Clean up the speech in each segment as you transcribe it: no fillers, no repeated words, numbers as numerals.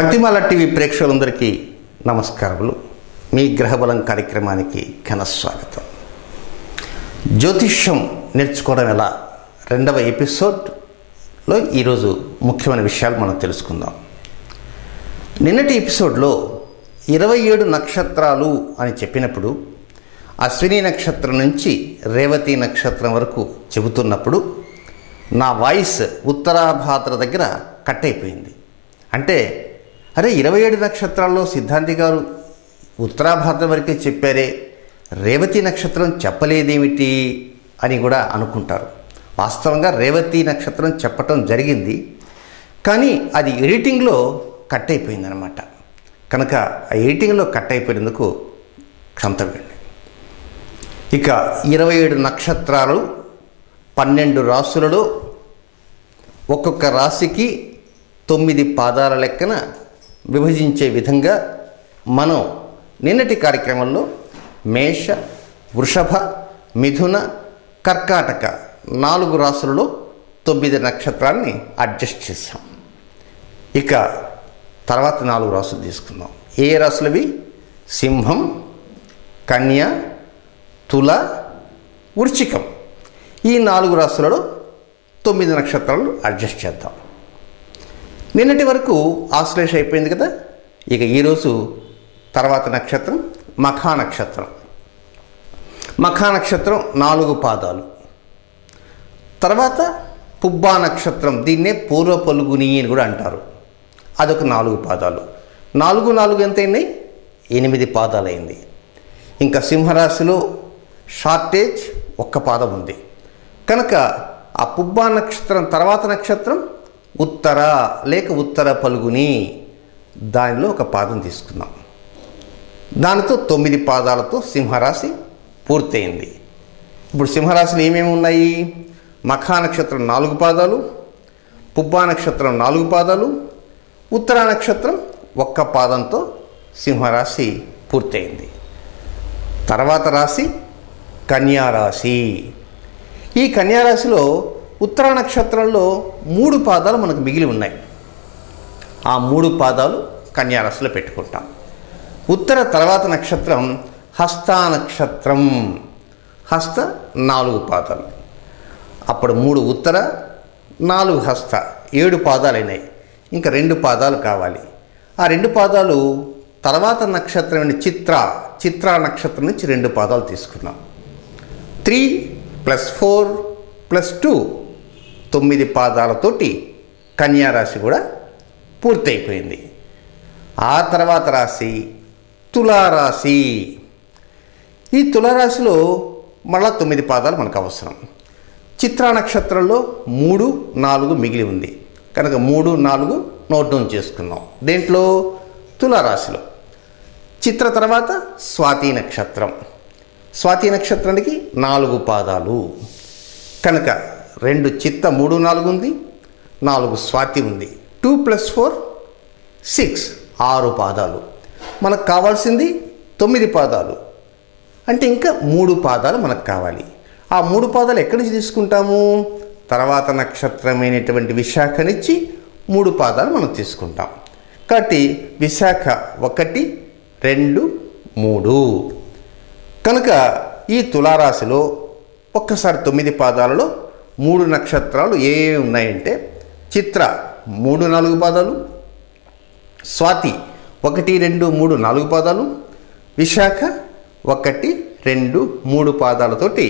Bhaktimala TV ప్రేక్షకులందరికీ నమస్కారములు. మీ గ్రహబలం కార్యక్రమానికి ఘన స్వాగతం. జ్యోతిష్యం నేర్చుకోవడం ఎలా 2వ ఎపిసోడ్లో ఈరోజు ముఖ్యమైన విషయాలు మనం తెలుసుకుందాం. నిన్నటి ఎపిసోడ్లో 27 నక్షత్రాలు అని చెప్పినప్పుడు అశ్విని నక్షత్రం నుంచి రేవతి నక్షత్రం వరకు చెబుతున్నప్పుడు నా వాయిస్ ఉత్తరాభాద్ర దగ్గర కట్ అయిపోయింది. అంటే అరే 27 నక్షత్రాల్లో సిద్ధాంతి గారు ఉత్తరాభాద్ర వరకే చెప్పారే, రేవతి నక్షత్రం చెప్పలేదేమిటి అని కూడా అనుకుంటారు. వాస్తవంగా రేవతి నక్షత్రం చెప్పటం జరిగింది, కానీ అది ఎడిటింగ్లో కట్ అయిపోయిందనమాట. కనుక ఆ ఎడిటింగ్లో కట్ అయిపోయినందుకు క్షంతవ్యండి. ఇక 27 నక్షత్రాలు 12 రాశులలో ఒక్కొక్క రాశికి 9 పాదాల లెక్కన విభజించే విధంగా మనం నిన్నటి కార్యక్రమంలో మేష, వృషభ, మిథున, కర్కాటక 4 రాశులలో 9 నక్షత్రాన్ని అడ్జస్ట్ చేసాం. ఇక తర్వాత 4 రాశులు తీసుకుందాం. ఏ రాశులవి? సింహం, కన్య, తుల, వృశ్చికం. ఈ 4 రాశులలో 9 నక్షత్రాలు అడ్జస్ట్ చేద్దాం. నిన్నటి వరకు ఆశ్లేష అయిపోయింది కదా. ఇక ఈరోజు తర్వాత నక్షత్రం మఖా నక్షత్రం. మఖా నక్షత్రం 4 పాదాలు. తర్వాత పుబ్బా నక్షత్రం, దీన్నే పూర్వ పలుగుని అని కూడా అంటారు. అదొక 4 పాదాలు. 4 ఎంత అయినాయి? 8 పాదాలు అయింది. ఇంకా సింహరాశిలో షార్టేజ్ 1 పాదం ఉంది. కనుక ఆ పుబ్బా నక్షత్రం తర్వాత నక్షత్రం ఉత్తర లేక ఉత్తర పలుగుని, దానిలో 1 పాదం తీసుకుందాం. దానితో 9 పాదాలతో సింహరాశి పూర్తయింది. ఇప్పుడు సింహరాశిలో ఏమేమి ఉన్నాయి? మఖా నక్షత్రం 4 పాదాలు, పుబ్బా నక్షత్రం 4 పాదాలు, ఉత్తర నక్షత్రం 1 పాదంతో సింహరాశి పూర్తయింది. తర్వాత రాశి కన్యారాశి. ఈ కన్యారాశిలో ఉత్తర నక్షత్రంలో 3 పాదాలు మనకు మిగిలి ఉన్నాయి. ఆ 3 పాదాలు కన్యారాశిలో పెట్టుకుంటాం. ఉత్తర తర్వాత నక్షత్రం హస్త నక్షత్రం. హస్త 4 పాదాలు. అప్పుడు 3 ఉత్తర, 4 హస్త, 7 పాదాలు అయినాయి. ఇంకా 2 పాదాలు కావాలి. ఆ 2 పాదాలు తర్వాత నక్షత్రం చిత్ర నక్షత్రం నుంచి 2 పాదాలు తీసుకున్నాం. 3 + 4 + 2 9 పాదాలతోటి కన్యారాశి కూడా పూర్తయిపోయింది. ఆ తర్వాత రాశి తులారాశి. ఈ తులారాశిలో మళ్ళా 9 పాదాలు మనకు అవసరం. చిత్రా నక్షత్రంలో 3, 4 మిగిలి ఉంది. కనుక 3, 4 నోట్ డౌన్ చేసుకున్నాం. దేంట్లో? తులారాశిలో. చిత్ర తర్వాత స్వాతి నక్షత్రం. స్వాతి నక్షత్రానికి 4 పాదాలు. కనుక 2 చిత్త 3, 4 ఉంది, 4 స్వాతి ఉంది. 2 + 4 6, 6 పాదాలు. మనకు కావాల్సింది 9 పాదాలు. అంటే ఇంకా 3 పాదాలు మనకు కావాలి. ఆ 3 పాదాలు ఎక్కడి నుంచి తీసుకుంటాము? తర్వాత నక్షత్రమైనటువంటి విశాఖనిచ్చి 3 పాదాలు మనం తీసుకుంటాం. కాబట్టి విశాఖ 1, 2, 3. కనుక ఈ తులారాశిలో ఒక్కసారి 9 పాదాలలో 3 నక్షత్రాలు ఏ ఉన్నాయంటే చిత్ర 3, 4 పాదాలు, స్వాతి 1, 2, 3 4 పాదాలు, విశాఖ 1, 2, 3 పాదాలతోటి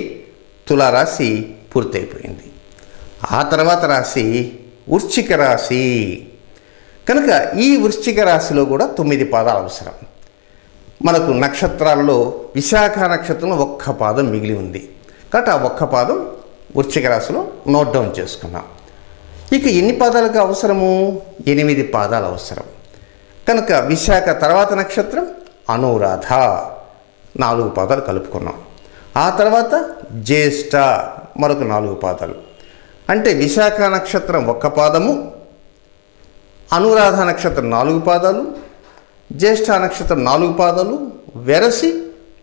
తులారాశి పూర్తయిపోయింది. ఆ తర్వాత రాశి వృశ్చిక రాశి. కనుక ఈ వృశ్చిక రాశిలో కూడా 9 పాదాలు అవసరం. మనకు నక్షత్రాలలో విశాఖ నక్షత్రంలో 1 పాదం మిగిలి ఉంది. కాబట్టి ఆ 1 పాదం వృశ్చిక రాశిలో నోట్ డౌన్ చేసుకున్నాం. ఇక ఎన్ని పాదాలకు అవసరము? 8 పాదాలు అవసరం. కనుక విశాఖ తర్వాత నక్షత్రం అనురాధ 4 పాదాలు కలుపుకున్నాం. ఆ తర్వాత జ్యేష్ఠ మరొక 4 పాదాలు. అంటే విశాఖ నక్షత్రం 1 పాదము, అనురాధ నక్షత్రం 4 పాదాలు, జ్యేష్ఠ నక్షత్రం 4 పాదాలు, వెరసి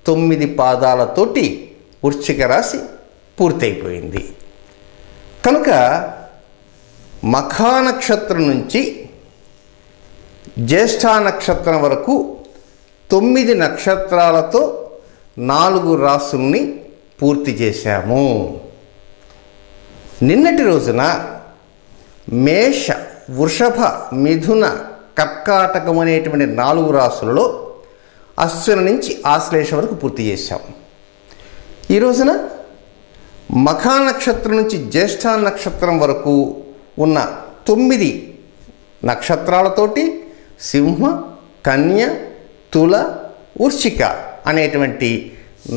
9 పాదాలతోటి వృశ్చిక రాశి పూర్తయిపోయింది. కనుక మఖా నక్షత్రం నుంచి జ్యేష్ఠ నక్షత్రం వరకు 9 నక్షత్రాలతో 4 రాసుల్ని పూర్తి చేశాము. నిన్నటి రోజున మేష, వృషభ, మిథున, కర్కాటకం అనేటువంటి 4 రాసులలో అశ్విని నుంచి ఆశ్లేష వరకు పూర్తి చేశాం. ఈ రోజున మఖా నక్షత్రం నుంచి జ్యేష్ఠ నక్షత్రం వరకు ఉన్న 9 నక్షత్రాలతోటి సింహ, కన్య, తుల, వృశ్చిక అనేటువంటి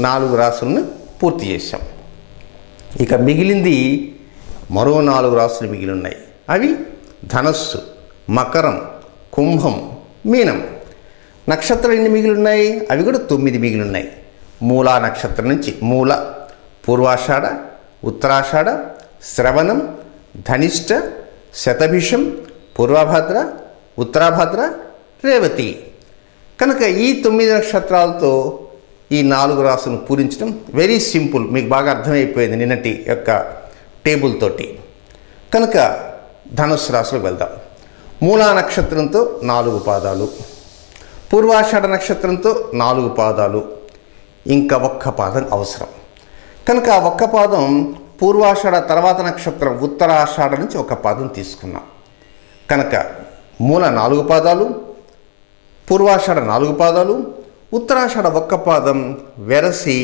4 రాసులను పూర్తి చేశాం. ఇక మిగిలింది మరో 4 రాసులు మిగిలి ఉన్నాయి. అవి ధనస్సు, మకరం, కుంభం, మీనం. నక్షత్రాలు ఎన్ని మిగిలి ఉన్నాయి? అవి కూడా 9 మిగిలి ఉన్నాయి. మూలా నక్షత్రం నుంచి మూల, పూర్వాషాఢ, ఉత్తరాషాఢ, శ్రవణం, ధనిష్ట, శతభిషం, పూర్వభద్ర, ఉత్తరాభద్ర, రేవతి. కనుక ఈ 9 నక్షత్రాలతో ఈ 4 రాసులను పూరించడం వెరీ సింపుల్. మీకు బాగా అర్థమైపోయింది నిన్నటి యొక్క టేబుల్ తోటి. కనుక ధనుస్సు రాశిలోకి వెళ్దాం. మూలా నక్షత్రంతో 4 పాదాలు, పూర్వాషాఢ నక్షత్రంతో 4 పాదాలు, ఇంకా 1 పాదం అవసరం. కనుక ఆ 1 పాదం పూర్వాషాఢ తర్వాత నక్షత్రం ఉత్తరాషాఢ నుంచి 1 పాదం తీసుకున్నాం. కనుక మూల 4 పాదాలు, పూర్వాషాఢ 4 పాదాలు, ఉత్తరాషాఢ 1 పాదం వెరసి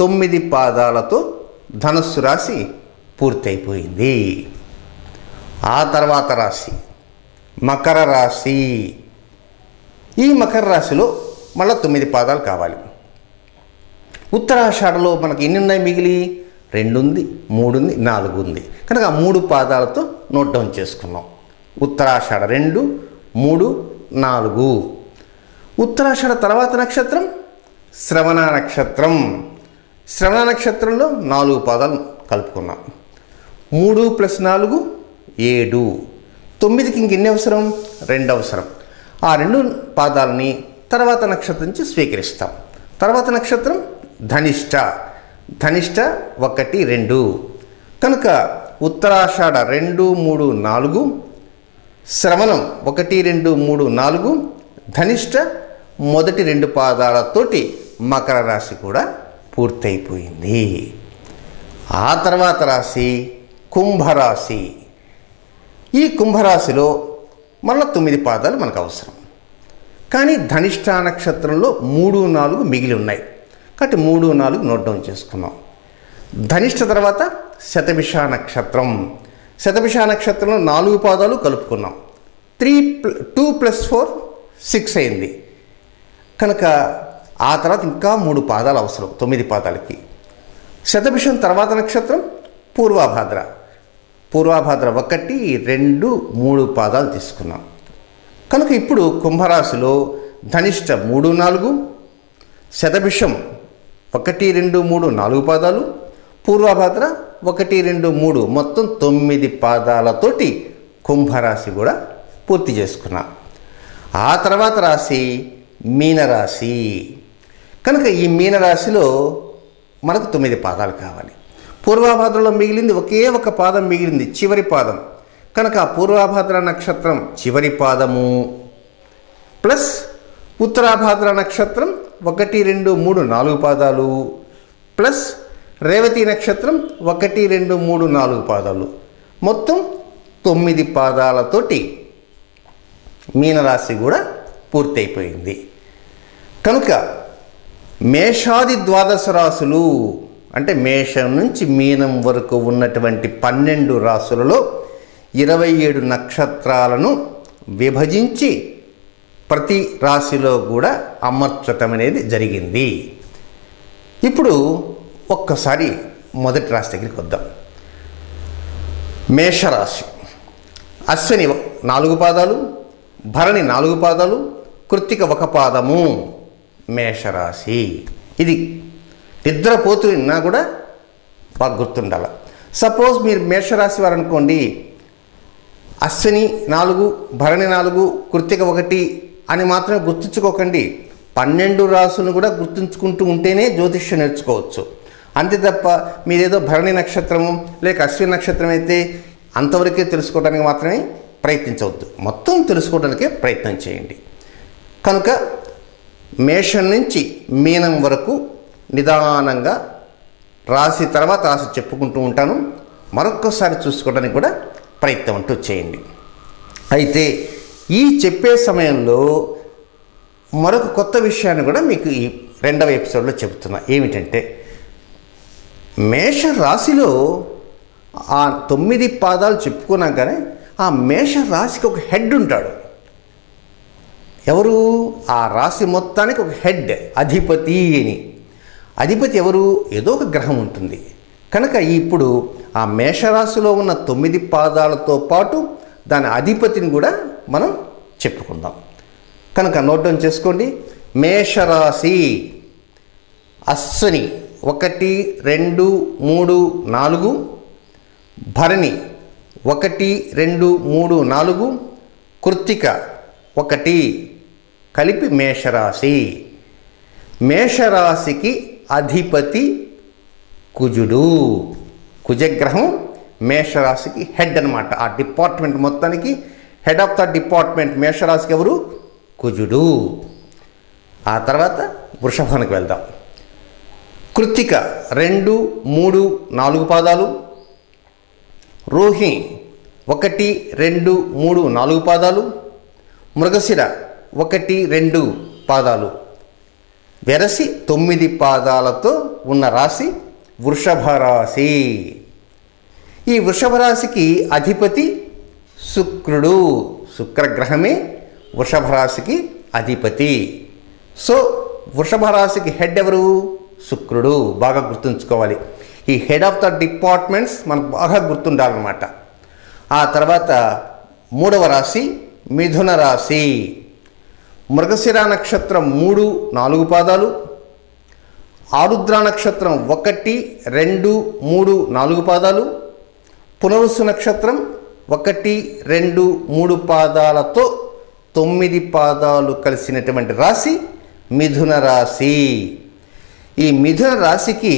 9 పాదాలతో ధనుస్సు రాశి పూర్తయిపోయింది. ఆ తర్వాత రాశి మకర రాశి. ఈ మకర రాశిలో మళ్ళీ 9 పాదాలు కావాలి. ఉత్తరాషాఢలో మనకి ఎన్ని ఉన్నాయి మిగిలి? 2 ఉంది, 3 ఉంది, 4 ఉంది. కనుక ఆ 3 పాదాలతో నోట్ డౌన్ చేసుకున్నాం. ఉత్తరాషాఢ 2, 3, 4. ఉత్తరాషాఢ తర్వాత నక్షత్రం శ్రవణ నక్షత్రం. శ్రవణ నక్షత్రంలో 4 పాదాలు కలుపుకున్నాం. 3 + 4 7. 9కి ఇంకెన్ని అవసరం? 2 అవసరం. ఆ 2 పాదాలని తర్వాత నక్షత్రం నుంచి స్వీకరిస్తాం. తర్వాత నక్షత్రం ధనిష్ట. ధనిష్ట 1, 2. కనుక ఉత్తరాషాఢ 2, 3, 4, శ్రవణం 1, 2, 3, 4, ధనిష్ట మొదటి 2 పాదాలతోటి మకర రాశి కూడా పూర్తయిపోయింది. ఆ తర్వాత రాశి కుంభరాశి. ఈ కుంభరాశిలో మళ్ళీ 9 పాదాలు మనకు అవసరం. కానీ ధనిష్ట నక్షత్రంలో 3, 4 మిగిలి ఉన్నాయి. కాబట్టి 3, 4 నోట్ డౌన్ చేసుకున్నాం. ధనిష్ట తర్వాత శతభిష నక్షత్రం. శతభిష నక్షత్రంలో 4 పాదాలు కలుపుకున్నాం. 2 + 4 6 అయింది. కనుక ఆ తర్వాత ఇంకా 3 పాదాలు అవసరం 9 పాదాలకి. శతభిషం తర్వాత నక్షత్రం పూర్వభాద్ర. పూర్వభాద్ర 1, 2, 3 పాదాలు తీసుకున్నాం. కనుక ఇప్పుడు కుంభరాశిలో ధనిష్ట 3, 4, శతభిషం 1, 2, 3, 4 పాదాలు, పూర్వభాద్ర 1, 2, 3 మొత్తం 9 పాదాలతోటి కుంభరాశి కూడా పూర్తి చేసుకున్నాం. ఆ తర్వాత రాశి మీనరాశి. కనుక ఈ మీనరాశిలో మనకు 9 పాదాలు కావాలి. పూర్వభాద్రలో మిగిలింది ఒకే 1 పాదం మిగిలింది, చివరి పాదం. కనుక పూర్వభాద్ర నక్షత్రం చివరి పాదము ప్లస్ ఉత్తరాభాద్ర నక్షత్రం 1, 2, 3, 4 పాదాలు ప్లస్ రేవతి నక్షత్రం 1, 2, 3, 4 పాదాలు మొత్తం 9 పాదాలతోటి మీనరాశి కూడా పూర్తయిపోయింది. కనుక మేషాది 12 రాశులు అంటే మేషం నుంచి మీనం వరకు ఉన్నటువంటి 12 రాశులలో 27 నక్షత్రాలను విభజించి ప్రతి రాశిలో కూడా అమర్చటం అనేది జరిగింది. ఇప్పుడు ఒక్కసారి మొదటి రాశి దగ్గరికి వద్దాం. మేషరాశి. అశ్విని 4 పాదాలు, భరణి 4 పాదాలు, కృత్తిక 1 పాదము మేషరాశి. ఇది నిద్రపోతున్నా కూడా బాగా గుర్తుండాలి. సపోజ్ మీరు మేషరాశి వారు అనుకోండి, అశ్విని 4, భరణి 4, కృత్తిక 1 అని మాత్రమే గుర్తుంచుకోకండి. 12 రాసులను కూడా గుర్తుంచుకుంటూ ఉంటేనే జ్యోతిష్యం నేర్చుకోవచ్చు. అంతే తప్ప మీరేదో భరణి నక్షత్రము లేక అశ్విని నక్షత్రం అయితే అంతవరకే తెలుసుకోవడానికి మాత్రమే ప్రయత్నించవద్దు, మొత్తం తెలుసుకోవడానికే ప్రయత్నం చేయండి. కనుక మేషం నుంచి మీనం వరకు నిదానంగా రాశి తర్వాత రాశి చెప్పుకుంటూ ఉంటాను. మరొక్కసారి చూసుకోవడానికి కూడా ప్రయత్నం అంటూ చేయండి. అయితే ఈ చెప్పే సమయంలో మరొక కొత్త విషయాన్ని కూడా మీకు ఈ 2వ ఎపిసోడ్లో చెబుతున్నా. ఏమిటంటే మేష రాశిలో ఆ 9 పాదాలు చెప్పుకున్నాం, కానీ ఆ మేష రాశికి ఒక హెడ్ ఉంటాడు. ఎవరు? ఆ రాశి మొత్తానికి ఒక హెడ్, అధిపతి అని. అధిపతి ఎవరు? ఏదో ఒక గ్రహం ఉంటుంది. కనుక ఇప్పుడు ఆ మేషరాశిలో ఉన్న 9 పాదాలతో పాటు దాని అధిపతిని కూడా మనం చెప్పుకుందాం. కనుక నోట్ డౌన్ చేసుకోండి. మేషరాశి అశ్విని 1, 2, 3, 4, భరణి 1, 2, 3, 4, కృత్తిక 1 కలిపి మేషరాశి. మేషరాశికి అధిపతి కుజుడు. కుజగ్రహం మేషరాశికి హెడ్ అన్నమాట. ఆ డిపార్ట్మెంట్ మొత్తానికి హెడ్ ఆఫ్ ద డిపార్ట్మెంట్ మేషరాశికి ఎవరు? కుజుడు. ఆ తర్వాత వృషభానికి వెళ్దాం. కృత్తిక 2, 3, 4 పాదాలు, రోహిణి 1, 2, 3, 4 పాదాలు, మృగశిర 1, 2 పాదాలు, వెరసి 9 పాదాలతో ఉన్న రాశి వృషభ రాశి. ఈ వృషభ రాశికి అధిపతి శుక్రుడు. శుక్రగ్రహమే వృషభ రాశికి అధిపతి. సో వృషభ రాశికి హెడ్ ఎవరు? శుక్రుడు. బాగా గుర్తుంచుకోవాలి. ఈ హెడ్ ఆఫ్ ద డిపార్ట్మెంట్స్ మనకు బాగా గుర్తుండాలన్నమాట. ఆ తర్వాత 3వ రాశి మిథున రాశి. మృగశిర నక్షత్రం 3, 4 పాదాలు, ఆరుద్ర నక్షత్రం 1, 2, 3, 4 పాదాలు, పునరుసు నక్షత్రం 1, 2, 3 పాదాలతో 9 పాదాలు కలిసినటువంటి రాశి మిథున రాశి. ఈ మిథున రాశికి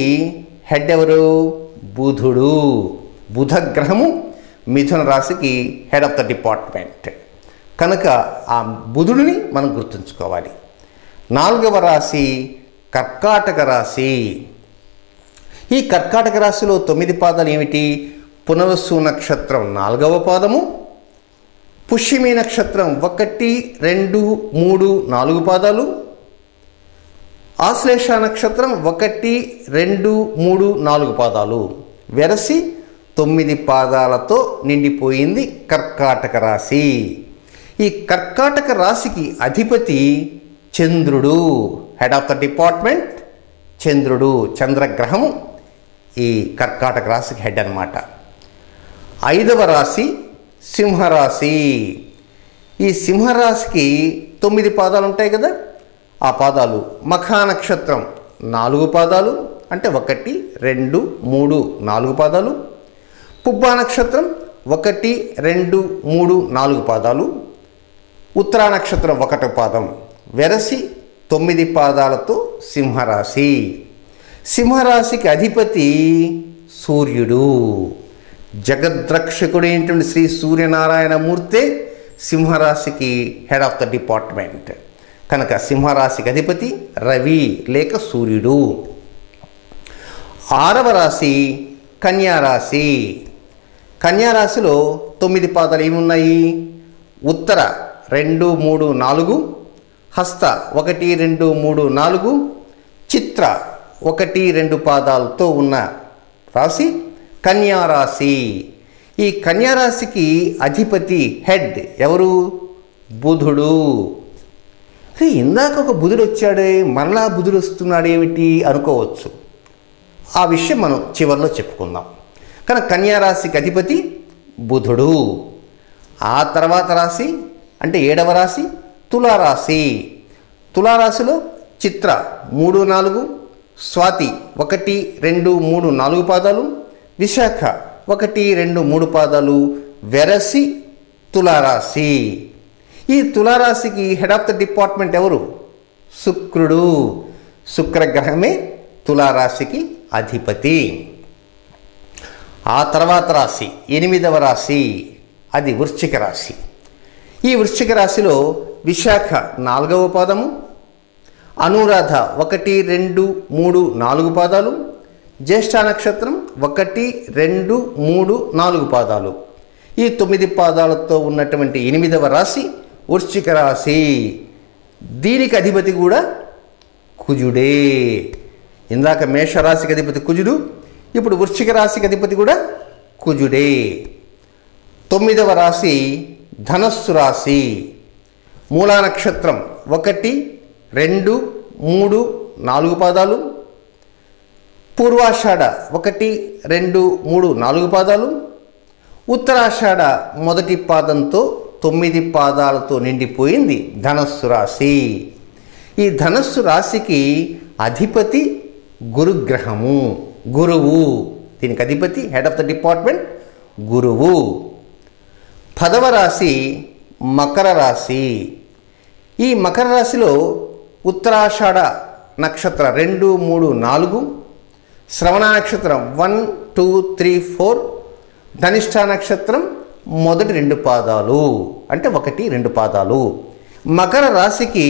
హెడ్ ఎవరు? బుధుడు. బుధ గ్రహము మిథున రాశికి హెడ్ ఆఫ్ ద డిపార్ట్మెంట్. కనుక ఆ బుధుడిని మనం గుర్తుంచుకోవాలి. 4వ రాశి కర్కాటక రాశి. ఈ కర్కాటక రాశిలో 9 పాదాలు ఏమిటి? పునరుసు నక్షత్రం 4వ పాదము, పుష్యమి నక్షత్రం 1, 2, 3, 4 పాదాలు, ఆశ్లేష నక్షత్రం 1, 2, 3, 4 పాదాలు, వెరసి 9 పాదాలతో నిండిపోయింది కర్కాటక రాశి. ఈ కర్కాటక రాశికి అధిపతి చంద్రుడు. హెడ్ ఆఫ్ ద డిపార్ట్మెంట్ చంద్రుడు. చంద్రగ్రహము ఈ కర్కాటక రాశికి హెడ్ అన్నమాట. 5వ రాశి సింహరాశి. ఈ సింహరాశికి 9 పాదాలు ఉంటాయి కదా. ఆ పాదాలు మఖా నక్షత్రం 4 పాదాలు, అంటే 1, 2, 3, 4 పాదాలు, పుబ్బా నక్షత్రం 1, 2, 3, 4 పాదాలు, ఉత్తరా నక్షత్రం 1 పాదం, వెరసి 9 పాదాలతో సింహరాశి. సింహరాశికి అధిపతి సూర్యుడు. జగద్రక్షకుడైనటువంటి శ్రీ సూర్యనారాయణమూర్తే సింహరాశికి హెడ్ ఆఫ్ ద డిపార్ట్మెంట్. కనుక సింహరాశికి అధిపతి రవి లేక సూర్యుడు. 6వ రాశి కన్యారాశి. కన్యారాశిలో 9 పాదాలు ఏమున్నాయి? ఉత్తర 2, 3, 4, హస్త 1, 2, 3, 4, చిత్ర 1, 2 పాదాలతో ఉన్న రాశి కన్యారాశి. ఈ కన్యారాశికి అధిపతి హెడ్ ఎవరు? బుధుడు. ఇందాక ఒక బుధుడు వచ్చాడే, మరలా బుధుడు వస్తున్నాడు ఏమిటి అనుకోవచ్చు. ఆ విషయం మనం చివరిలో చెప్పుకుందాం. కానీ కన్యారాశికి అధిపతి బుధుడు. ఆ తర్వాత రాశి అంటే 7వ రాశి తులారాశి. తులారాశిలో చిత్ర 3, 4, స్వాతి 1, 2, 3, 4 పాదాలు, విశాఖ 1, 2, 3 పాదాలు, వెరసి తులారాశి. ఈ తులారాశికి హెడ్ ఆఫ్ ద డిపార్ట్మెంట్ ఎవరు? శుక్రుడు. శుక్రగ్రహమే తులారాశికి అధిపతి. ఆ తర్వాత రాశి 8వ రాశి అది వృశ్చిక రాశి. ఈ వృశ్చిక రాశిలో విశాఖ 4వ పాదము, అనురాధ 1, 2, 3, 4 పాదాలు, జ్యేష్ఠ నక్షత్రం 1, 2, 3, 4 పాదాలు. ఈ 9 పాదాలతో ఉన్నటువంటి 8వ రాశి వృశ్చిక రాశి. దీనికి అధిపతి కూడా కుజుడే. ఇందాక మేషరాశికి అధిపతి కుజుడు, ఇప్పుడు వృశ్చిక రాశికి అధిపతి కూడా కుజుడే. 9వ రాశి ధనస్సు రాశి. మూలా నక్షత్రం 1, 2, 3, 4 పాదాలు, పూర్వాషాఢ 1, 2, 3, 4 పాదాలు, ఉత్తరాషాఢ మొదటి పాదంతో 9 పాదాలతో నిండిపోయింది ధనస్సు రాశి. ఈ ధనస్సు రాశికి అధిపతి గురుగ్రహము, గురువు. దీనికి అధిపతి హెడ్ ఆఫ్ ద డిపార్ట్మెంట్ గురువు. 10వ రాశి మకర రాశి. ఈ మకర రాశిలో ఉత్తరాషాఢ నక్షత్ర 2, 3, 4, శ్రవణ నక్షత్రం 1, 2, 3, 4, ధనిష్ఠ నక్షత్రం మొదటి 2 పాదాలు, అంటే 1, 2 పాదాలు. మకర రాశికి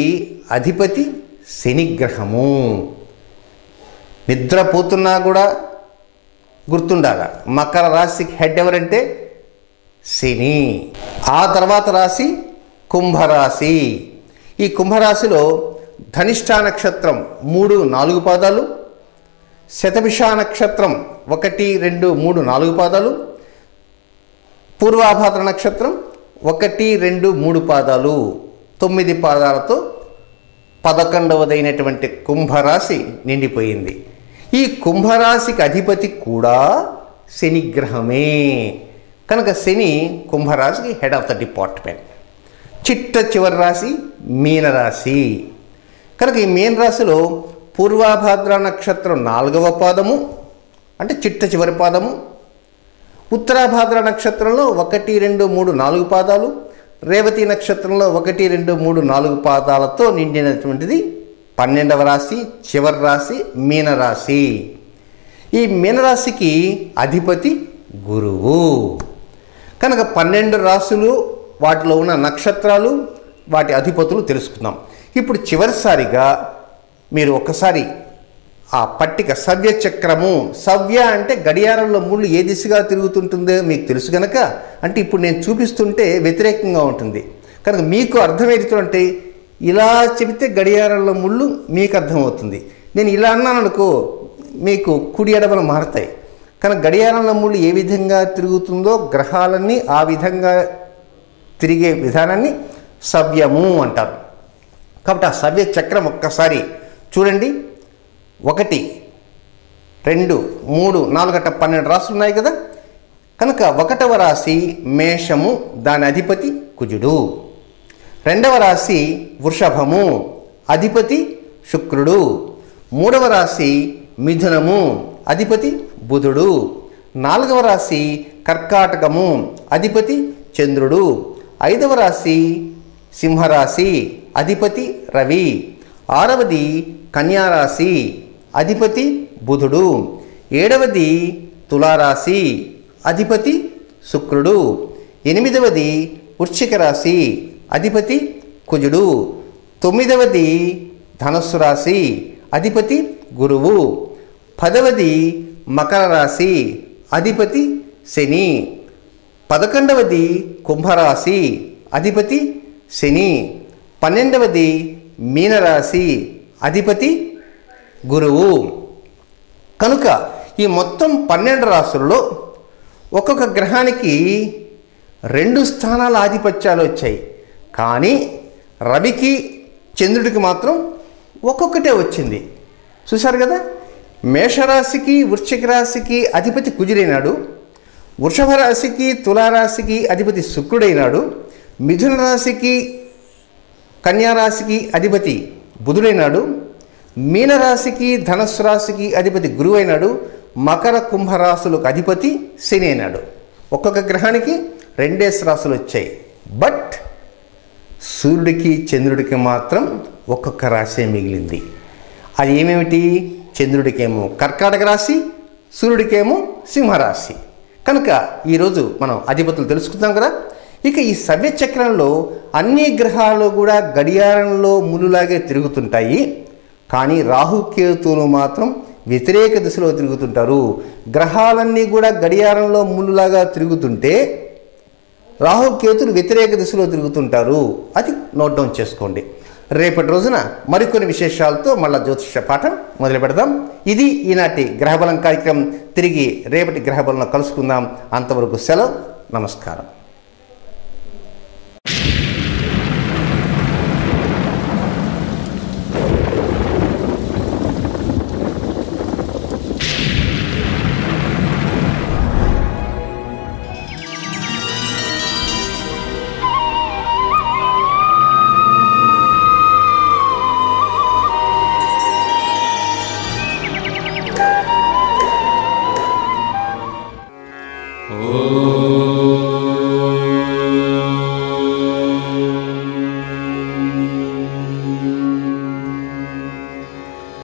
అధిపతి శనిగ్రహము. నిద్రపోతున్నా కూడా గుర్తుండాల, మకర రాశికి హెడ్ ఎవరంటే శని. ఆ తర్వాత రాశి కుంభరాశి. ఈ కుంభరాశిలో ధనిష్ఠ నక్షత్రం 3, 4 పాదాలు, శతభిష నక్షత్రం 1, 2, 3, 4 పాదాలు, పూర్వాభాద్ర నక్షత్రం 1, 2, 3 పాదాలు. 9 పాదాలతో 11వదైనటువంటి కుంభరాశి నిండిపోయింది. ఈ కుంభరాశికి అధిపతి కూడా శనిగ్రహమే. కనుక శని కుంభరాశికి హెడ్ ఆఫ్ ద డిపార్ట్మెంట్. చిట్ట చివరి రాశి మీనరాశి. కనుక ఈ మీనరాశిలో పూర్వాభాద్ర నక్షత్రం 4వ పాదము, అంటే చిట్ట చివరి పాదము, ఉత్తరాభాద్ర నక్షత్రంలో 1, 2, 3, 4 పాదాలు, రేవతి నక్షత్రంలో 1, 2, 3, 4 పాదాలతో నిండినటువంటిది 12వ రాశి, చివరి రాశి మీనరాశి. ఈ మీనరాశికి అధిపతి గురువు. కనుక 12 రాశులు, వాటిలో ఉన్న నక్షత్రాలు, వాటి అధిపతులు తెలుసుకుందాం. ఇప్పుడు చివరిసారిగా మీరు ఒక్కసారి ఆ పట్టిక సవ్య చక్రము, సవ్య అంటే గడియారంలో ముళ్ళు ఏ దిశగా తిరుగుతుంటుందో మీకు తెలుసు కనుక, అంటే ఇప్పుడు నేను చూపిస్తుంటే వ్యతిరేకంగా ఉంటుంది కనుక మీకు అర్థమవుతుంటే ఇలా చెబితే గడియారంలో ముళ్ళు మీకు అర్థమవుతుంది. నేను ఇలా అన్నాను అనుకో, మీకు కుడి ఎడమలు మారుతాయి. కనుక గడియారంలో ముళ్ళు ఏ విధంగా తిరుగుతుందో గ్రహాలన్నీ ఆ విధంగా తిరిగే విధానాన్ని సవ్యము అంటారు. కాబట్టి ఆ సవ్య చక్రం ఒక్కసారి చూడండి. 1, 2, 3, 4 గట్ట 12 రాశులు ఉన్నాయి కదా. కనుక 1వ రాశి మేషము, దాని అధిపతి కుజుడు. 2వ రాశి వృషభము, అధిపతి శుక్రుడు. 3వ రాశి మిథునము, అధిపతి బుధుడు. 4వ రాశి కర్కాటకము, అధిపతి చంద్రుడు. 5వ రాశి సింహరాశి, అధిపతి రవి. 6వది కన్యారాశి, అధిపతి బుధుడు. 7వది తులారాశి, అధిపతి శుక్రుడు. 8వది వృశ్చిక రాశి, అధిపతి కుజుడు. 9వది ధనస్సు రాశి, అధిపతి గురువు. 10వది మకర రాశి, అధిపతి శని. 11వది కుంభరాశి, అధిపతి శని. 12వది మీనరాశి, అధిపతి గురువు. కనుక ఈ మొత్తం 12 రాశుల్లో ఒక్కొక్క గ్రహానికి 2 స్థానాల ఆధిపత్యాలు వచ్చాయి. కానీ రవికి చంద్రుడికి మాత్రం ఒక్కొక్కటే వచ్చింది. చూశారు కదా, మేషరాశికి వృశ్చిక రాశికి అధిపతి కుజుడైనాడు, వృషభ రాశికి తులారాశికి అధిపతి శుక్రుడైనాడు, మిథున రాశికి కన్యారాశికి అధిపతి బుధుడైనాడు, మీనరాశికి ధనస్సు రాశికి అధిపతి గురువైనాడు, మకర కుంభరాశులకు అధిపతి శని అయినాడు. ఒక్కొక్క గ్రహానికి 2 రాశులు వచ్చాయి. బట్ సూర్యుడికి చంద్రుడికి మాత్రం ఒక్కొక్క రాశి మిగిలింది. అది ఏమేమిటి? చంద్రుడికేమో కర్కాటక రాశి, సూర్యుడికేమో సింహరాశి. కనుక ఈరోజు మనం అధిపతులు తెలుసుకుందాం కదా. ఇక ఈ సవ్యచక్రంలో అన్ని గ్రహాలు కూడా గడియారంలో ములులాగే తిరుగుతుంటాయి. కానీ రాహుకేతువులు మాత్రం వ్యతిరేక దిశలో తిరుగుతుంటారు. గ్రహాలన్నీ కూడా గడియారంలో ములులాగా తిరుగుతుంటే రాహుకేతులు వ్యతిరేక దిశలో తిరుగుతుంటారు. అది నోట్ డౌన్ చేసుకోండి. రేపటి రోజున మరికొన్ని విశేషాలతో మళ్ళా జ్యోతిష పాఠం మొదలు పెడదాం. ఇది ఈనాటి గ్రహబలం కార్యక్రమం. తిరిగి రేపటి గ్రహబలంలో కలుసుకుందాం. అంతవరకు సెలవు. నమస్కారం. Oh